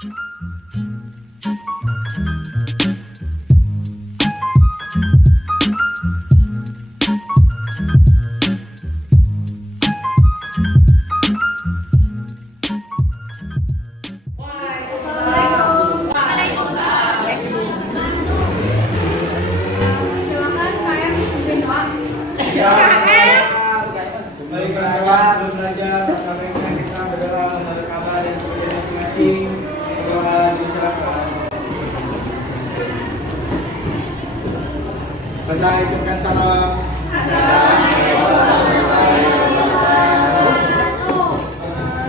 Kembali kawan, belajar bagaimana kita berdoa memohon kabar dan kemudian masing-masing berdoa diserahkan. Saya ucapkan salam.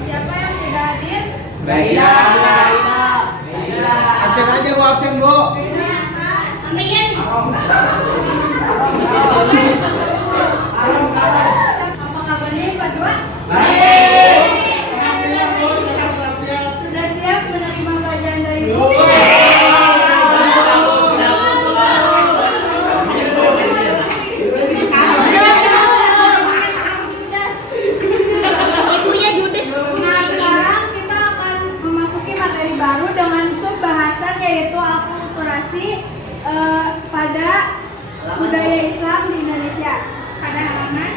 Siapa yang tidak hadir? Baiklah. Absen aja Bu, absen Bu. Sampeyan. Apa kabarnya Pak Dua? Baik. Alhamdulillah Bu, sudah perhatian. Sudah siap menerima pelajaran dari Ibu? Ibunya judes. Nah, sekarang kita akan memasuki materi baru dengan sub bahasan yaitu akulturasi pada budaya Islam di Indonesia. Pada halaman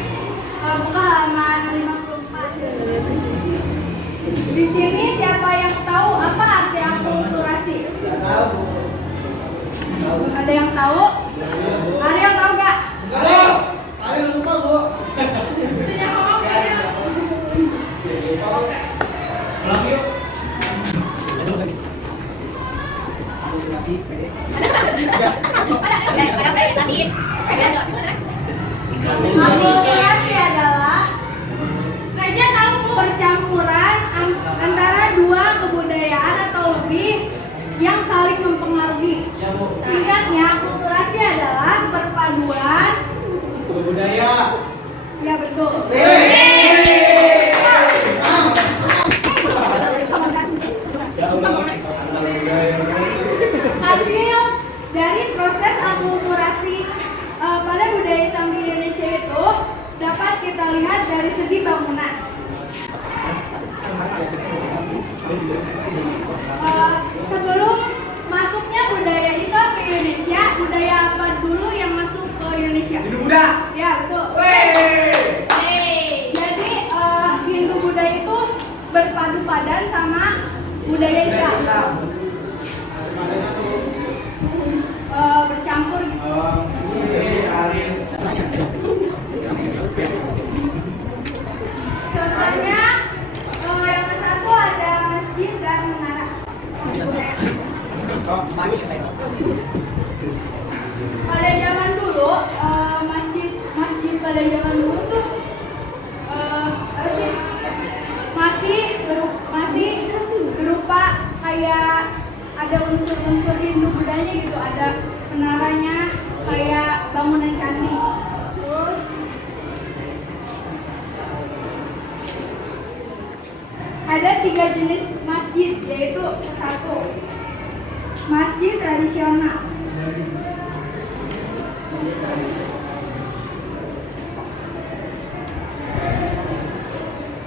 buka halaman 54. Di sini siapa yang tahu apa arti akulturasi? Tidak tahu Bu. Ada yang tahu? Ada yang tahu gak? Enggak. Ayo lupa Bu. Pulang yuk. Akulturasi adalah percampuran antara dua kebudayaan atau lebih yang saling mempengaruhi. Singkatnya, akulturasi adalah perpaduan. Budaya. Ya betul. Hasil dari proses akulturasi pada budaya Islam di Indonesia itu dapat kita lihat dari segi bangunan. Sebelum masuknya budaya Islam ke Indonesia, budaya apa dulu yang masuk ke Indonesia? Hindu Buddha. Ya betul. Jadi Hindu Buddha itu berpadu padan sama budaya Islam. Padanya tuh. Bercampur gitu. Contohnya yang ke satu ada masjid dan menara. Pada zaman dulu masjid pada zaman dulu tuh apa sih? masih berupa kayak ada unsur-unsur Hindu Budanya gitu, ada menaranya kayak bangunan candi. Terus ada 3 jenis masjid, yaitu satu masjid tradisional.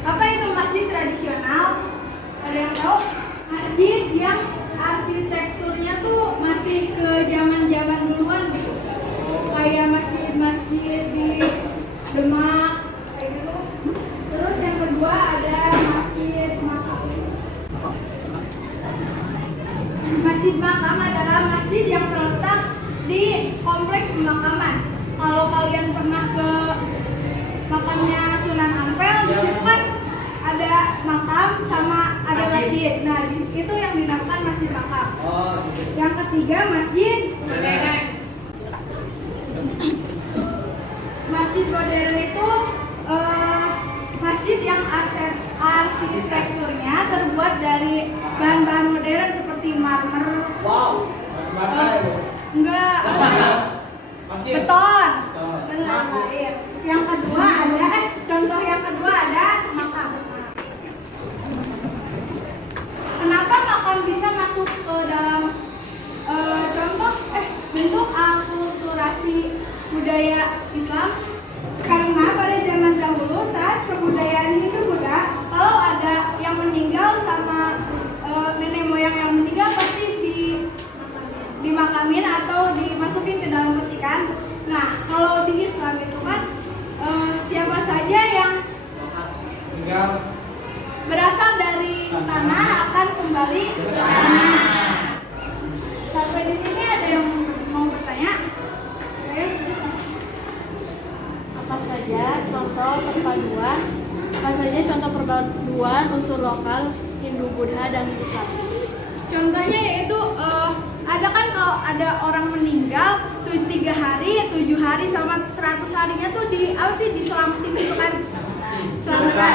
Apa itu masjid tradisional? Ada yang tahu? Masjid yang arsitekturnya tuh masih ke zaman-zaman duluan gitu. Kayak masjid-masjid di Demak kayak gitu. Terus yang kedua ada masjid makam. Masjid makam adalah masjid yang terletak di kompleks pemakaman. Kalau kalian pernah ke makamnya Sunan Ampel, di situ kan ada makam sama ada masjid. Nah, itu yang dinamakan masjid makam. Yang ketiga masjid modern. Masjid modern itu masjid yang arsitekturnya terbuat dari bahan-bahan modern seperti marmer. Wow. Bata ya Bu. Enggak. Pasir. Beton. Beton. Benar, air. Yang kedua ada contoh yang kedua ada makam. Kenapa makam bisa masuk ke dalam contoh bentuk akulturasi budaya Islam? Karena pada zaman dahulu saat kebudayaan Hindu Buddha, kalau ada yang meninggal sama nenek moyang Hindu, Buddha, dan Islam. Contohnya yaitu ada kan kalau ada orang meninggal 3 hari, 7 hari sama 100 harinya tuh diselamatin gitu kan. Selamatan.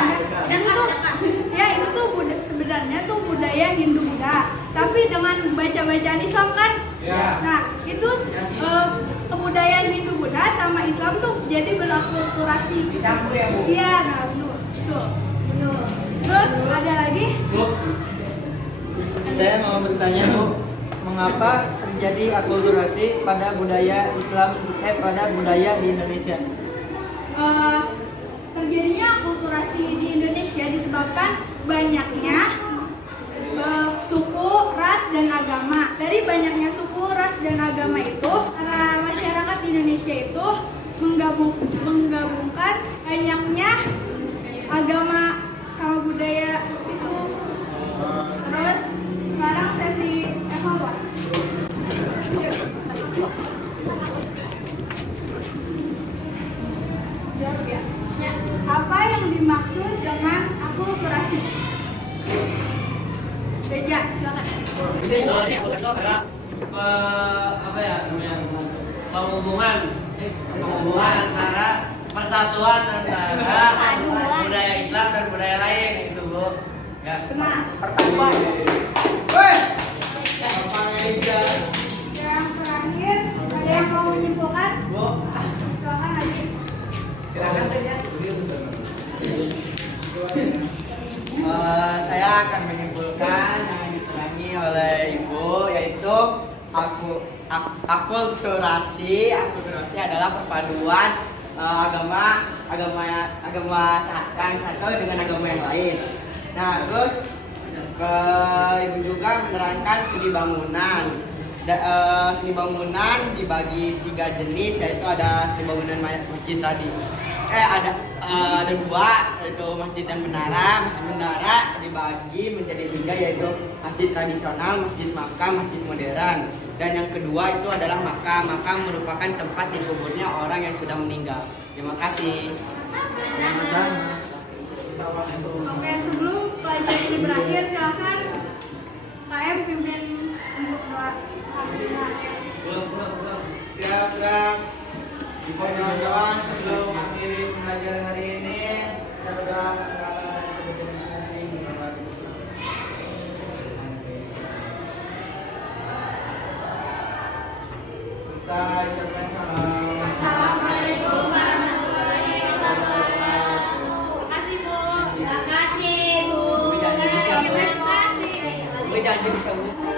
Itu tuh sebenarnya tuh budaya Hindu Buddha. Tapi dengan baca-bacaan Islam kan. Ya. Nah, itu kebudayaan Hindu Buddha sama Islam tuh jadi berakulturasi. Dicampur ya, Bu? Iya, nah betul. Terus ada lagi? Bu, saya mau bertanya Bu, mengapa terjadi akulturasi pada budaya pada budaya di Indonesia? Terjadinya akulturasi di Indonesia disebabkan banyaknya suku, ras, dan agama. Dari banyaknya suku, ras, dan agama itu, masyarakat di Indonesia itu menggabungkan banyaknya agama sama budaya itu. Terus sekarang sesi evaluasi. Jawab ya. Apa yang dimaksud dengan akulturasi? Beja, silakan. Ini soalnya aku itu adalah penghubungan antara persatuan antara budaya Islam dan budaya lain itu Bu. Ya. Benar. Perpaduan. Woi! Apa aja? Yang terakhir, ada yang mau menyimpulkan? Bu, Silakan lagi. silakan saja. Saya akan menyimpulkan yang diterangi oleh Ibu, yaitu akulturasi adalah perpaduan agama yang satu dengan agama yang lain. Nah, terus Ibu juga menerangkan seni bangunan. Seni bangunan dibagi 3 jenis, yaitu ada seni bangunan masjid tadi. Ada 2, yaitu masjid dan menara. Masjid menara dibagi menjadi 3, yaitu masjid tradisional, masjid makam, masjid modern. Dan yang kedua itu adalah makam. Makam merupakan tempat dikuburnya orang yang sudah meninggal. Terima kasih. Oke, sebelum pelajaran ini berakhir, silakan KM pimpin untuk doa. Siap. Kawan-kawan, sebelum mengakhiri pembelajaran hari ini, kita berdoa bisa ucapkan salam. Assalamualaikum warahmatullahi wabarakatuh. Makasih Bu. Tapi jangan jadi sabu. Terima kasih. Tapi jangan jadi sabu.